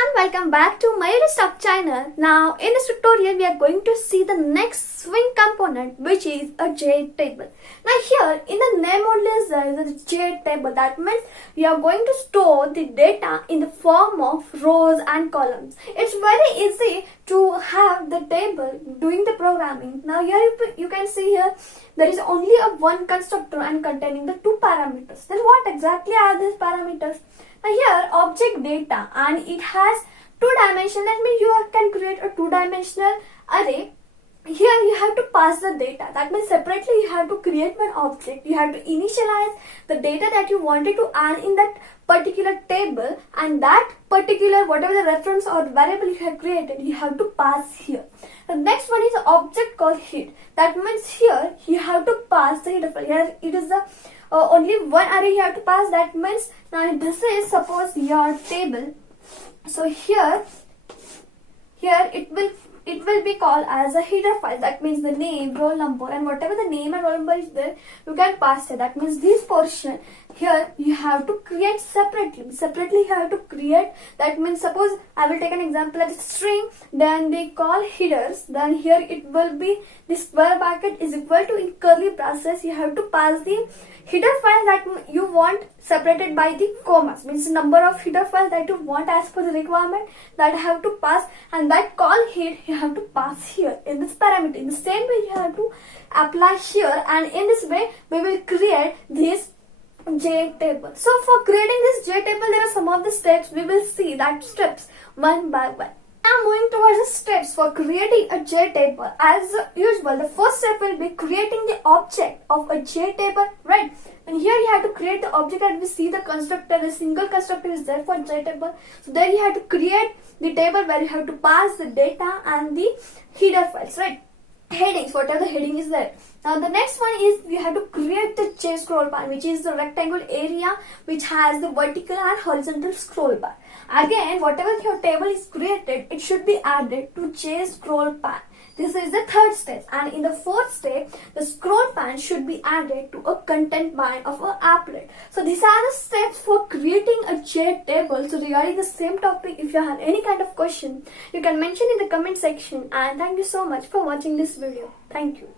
everyone, welcome back to Mayuri Stock channel. Now in this tutorial we are going to see the next swing component, which is a JTable. Now here in the name only is there is a JTable. That means we are going to store the data in the form of rows and columns. It's very easy to have the table doing the programming. Now here you can see here there is only a one constructor and containing the two parameters. Then what exactly are these parameters? Now here object data, and it has two dimensions. That means you can create a two-dimensional array. Here you have to pass the data. That means separately you have to create one object. You have to initialize the data that you wanted to add in that particular table, and that particular whatever the reference or variable you have created, you have to pass here. The next one is an object called head. That means here you have to pass the header file. Here it is the only one array you have to pass. That means now this is suppose your table. So here it will be called as a header file. That means the name, roll number, and whatever the name and roll number is there, you can pass it. That means this portion here you have to create separately. Separately you have to create. That means suppose I will take an example as string, then they call headers. Then here it will be this square bracket is equal to in curly braces. You have to pass the header file that you want separated by the commas, means number of header files that you want as per the requirement, that have to pass, and that call head you have to pass here in this parameter. In the same way you have to apply here, and in this way we will create this JTable. So for creating this JTable, there are some of the steps. We will see that steps one by one. Now moving towards the steps for creating a JTable. As usual, the first step will be creating the object of a JTable, right? And here you have to create the object, and we see the constructor, the single constructor is there for JTable. So there you have to create the table where you have to pass the data and the header files, right? Headings, whatever the heading is there. Now the next one is you have to create the J scroll bar, which is the rectangle area which has the vertical and horizontal scroll bar. Again, whatever your table is created, it should be added to J scroll bar. This is the third step, and in the fourth step, the scroll pan should be added to a content bar of an applet. So these are the steps for creating a JTable. So regarding the same topic, if you have any kind of question, you can mention in the comment section. And thank you so much for watching this video. Thank you.